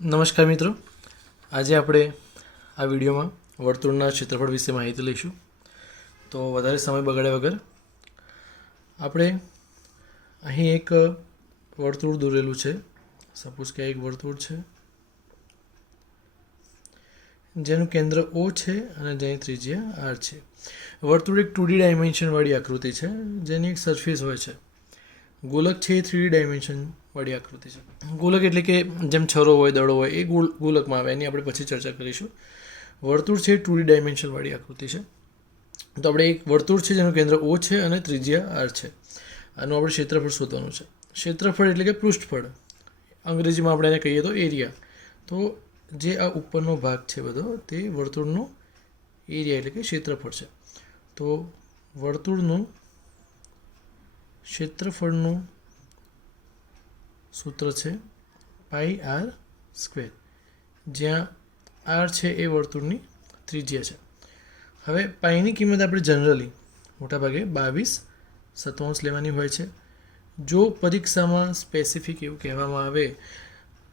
નમસ્કાર મિત્રો. આજે આપણે આ વિડીયોમાં વર્તુળના ક્ષેત્રફળ વિશે માહિતી લઈશું. તો વધારે સમય બગાડ્યા વગર આપણે અહીં એક વર્તુળ દોરેલું છે. સપોઝ કે એક વર્તુળ છે. જેનું કેન્દ્ર ઓ છે અને જેની ત્રિજ્યા આર છે. વર્તુળ એક ટુ ડી ડાયમેન્શનવાળી આકૃતિ છે, જેની એક સરફેસ હોય છે. ગોલક છે એ થ્રી ડાયમેન્શન વાળી આકૃતિ છે. ગોલક એટલે કે જેમ છરો હોય, દડો હોય, એ ગોલ, ગોલકમાં આવે, એની આપણે પછી ચર્ચા કરીશું. વર્તુળ છે ટુ ડી ડાયમેન્શનવાળી આકૃતિ છે. તો આપણે એક વર્તુળ છે જેનું કેન્દ્ર ઓ છે અને ત્રિજ્યા આર છે. આનું આપણે ક્ષેત્રફળ શોધવાનું છે. ક્ષેત્રફળ એટલે કે પૃષ્ઠફળ. અંગ્રેજીમાં આપણે એને કહીએ તો એરિયા. તો જે આ ઉપરનો ભાગ છે બધો, તે વર્તુળનો એરિયા એટલે કે ક્ષેત્રફળ છે. તો વર્તુળનું ક્ષેત્રફળનું સૂત્ર છે પાઈ આર સ્ક્વેર જ્યાં આર છે એ વર્તુળની ત્રિજ્યા છે. હવે પાઈની કિંમત આપણે જનરલી મોટાભાગે બાવીસ સત્તાવંશ લેવાની હોય છે. જો પરીક્ષામાં સ્પેસિફિક એવું કહેવામાં આવે,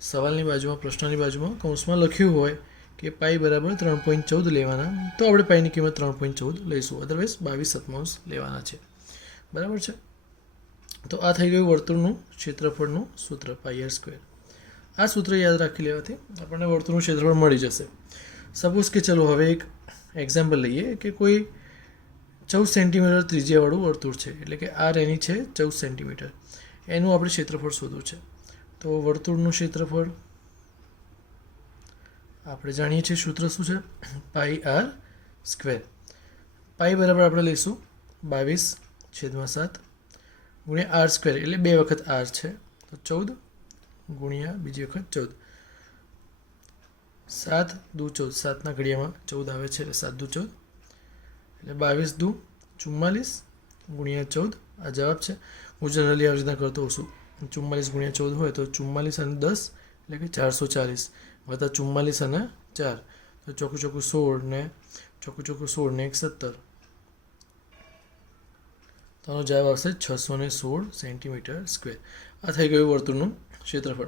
સવાલની બાજુમાં, પ્રશ્નની બાજુમાં, કૌંસમાં લખ્યું હોય કે પાઈ બરાબર ત્રણ પોઈન્ટ ચૌદ લેવાના, તો આપણે પાઈની કિંમત ત્રણ પોઈન્ટ ચૌદ લઈશું. અદરવાઇઝ બાવીસ સત્તાવંશ લેવાના છે. બરાબર છે? તો આ થઈ ગયું વર્તુળનું ક્ષેત્રફળનું સૂત્ર પાઈ આર સ્ક્વેર આ સૂત્ર યાદ રાખી લેવાથી આપણને વર્તુળનું ક્ષેત્રફળ મળી જશે. સપોઝ કે ચલો હવે એક એક્ઝામ્પલ લઈએ કે કોઈ ચૌદ સેન્ટીમીટર ત્રિજ્યાવાળું વર્તુળ છે, એટલે કે આર એની છે ચૌદ સેન્ટીમીટર એનું આપણે ક્ષેત્રફળ શોધવું છે. તો વર્તુળનું ક્ષેત્રફળ આપણે જાણીએ છીએ સૂત્ર શું છે? પાઈ આર સ્ક્વેર પાઈ બરાબર આપણે લઈશું બાવીસ છેદમાં સાત ગુણ્યા આર સ્ક્વેર એટલે બે વખત આર છે. તો ચૌદ ગુણ્યા બીજી વખત ચૌદ. સાત દુ ચૌદ. સાતના ઘડિયામાં ચૌદ આવે છે એટલે સાત દુ ચૌદ. એટલે બાવીસ દુ ચુમ્માલીસ ગુણ્યા ચૌદ. આ જવાબ છે. હું જનરલી આવી રીતના કરતો હોઉં છું. ચુમ્માલીસ ગુણ્યા ચૌદ હોય તો ચુમ્માલીસ અને દસ એટલે કે ચારસો ચાલીસ વત્તા ચુમ્માલીસ અને ચાર. તો ચોખ્ખું ચોખ્ખું સોળ ને ચોખ્ખું ચોખ્ખું સોળ ને એક સત્તર તો આનો જવાબ આવશે છસો ને સોળ સેન્ટીમીટર સ્ક્વેર આ થઈ ગયું વર્તુળનું ક્ષેત્રફળ.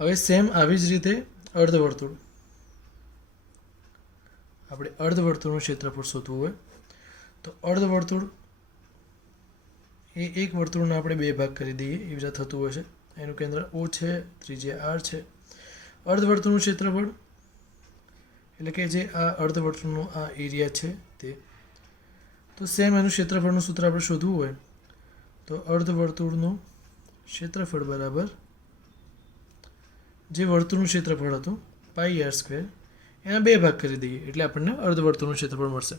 હવે સેમ આવી જ રીતે અર્ધવર્તુળ. આપણે અર્ધવર્તુળનું ક્ષેત્રફળ શોધવું હોય તો અર્ધવર્તુળ એ એક વર્તુળને આપણે બે ભાગ કરી દઈએ એ રીતે થતું હોય છે. એનું કેન્દ્ર ઓ છે, ત્રિજ્યા આર છે. અર્ધવર્તુળનું ક્ષેત્રફળ એટલે કે જે આ અર્ધવર્તુળનો આ એરિયા છે તે તો સેમ એનું ક્ષેત્રફળનું સૂત્ર આપણે શોધવું હોય, તો અર્ધવર્તુળનું ક્ષેત્રફળ બરાબર, જે વર્તુળનું ક્ષેત્રફળ હતું પાઈ આર સ્ક્વેર એના બે ભાગ કરી દઈએ, એટલે આપણને અર્ધવર્તુળનું ક્ષેત્રફળ મળશે.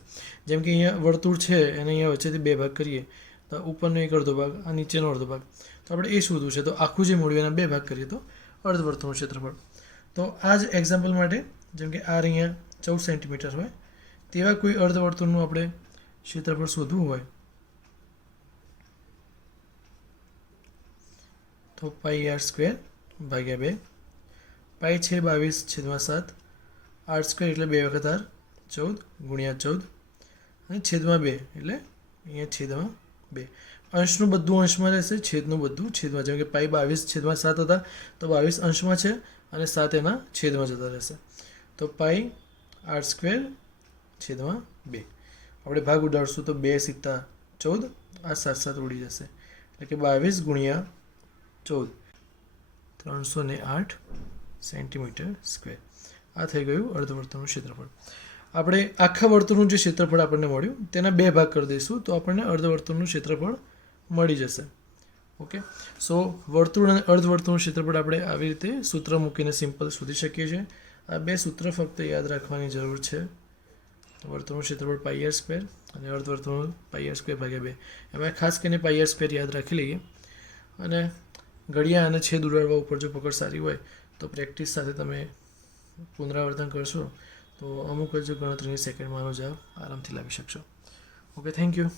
જેમ કે અહીંયા વર્તુળ છે, એને અહીંયા વચ્ચેથી બે ભાગ કરીએ, તો ઉપરનો એક અડધો ભાગ, આ નીચેનો અડધો ભાગ. તો આપણે એ શોધવું છે, તો આખું જે મળ્યું એના બે ભાગ કરીએ, તો અર્ધવર્તુળનું ક્ષેત્રફળ. તો આ જ એક્ઝામ્પલ માટે, જેમ કે આર અહીંયા ચૌદ સેન્ટીમીટર હોય, તેવા કોઈ અર્ધવર્તુળનું આપણે ક્ષેત્રફળ શોધવું હોય તો પાઈ આર સ્ક્વેર ભાગ્યા બે. પાઈ છે બાવીસ, છેદમાં સાત. આર સ્ક્વેર એટલે બે વખત આર ચૌદ ગુણ્યા ચૌદ. અને છેદમાં બે એટલે અહીંયા છેદમાં બે. અંશનું બધું અંશમાં રહેશે, છેદનું બધું છેદમાં. જેમ કે પાઈ બાવીસ, છેદમાં સાત હતા, તો બાવીસ અંશમાં છે અને સાત એના છેદમાં જતા રહેશે. તો પાઈ આર સ્ક્વેર છેદમાં બે. આપણે ભાગ ઉડાડશું તો બે સિત્તા ચૌદ, આ સાત સાત ઉડી જશે. એટલે કે બાવીસ ગુણ્યા ચૌદ, ત્રણસો ને આઠ સેન્ટીમીટર સ્ક્વેર. આ થઈ ગયું અર્ધવર્તુળનું ક્ષેત્રફળ. આપણે આખા વર્તુળનું જે ક્ષેત્રફળ આપણને મળ્યું, તેના બે ભાગ કરી દઈશું તો આપણને અર્ધવર્તુળનું ક્ષેત્રફળ મળી જશે. ઓકે? સો, વર્તુળ અને અર્ધવર્તુળનું ક્ષેત્રફળ આપણે આવી રીતે સૂત્ર મૂકીને સિમ્પલ શોધી શકીએ છીએ. આ બે સૂત્ર ફક્ત યાદ રાખવાની જરૂર છે. વર્તુળનું ક્ષેત્રફળ પાઈ આર સ્ક્વેર અને અર્ધવર્તુળનું પાઈ આર સ્ક્વેર ભાગ્યા બે. એમાં ખાસ કરીને પાઈ આર સ્ક્વેર યાદ રાખી લઈએ. અને ઘડિયા અને છેદ ઉડાડવા ઉપર જો પકડ સારી હોય, તો પ્રેક્ટિસ સાથે તમે પુનરાવર્તન કરશો, તો અમુક જ ગણતરીની સેકન્ડમાં જવાબ આરામથી લાવી શકશો. Okay thank you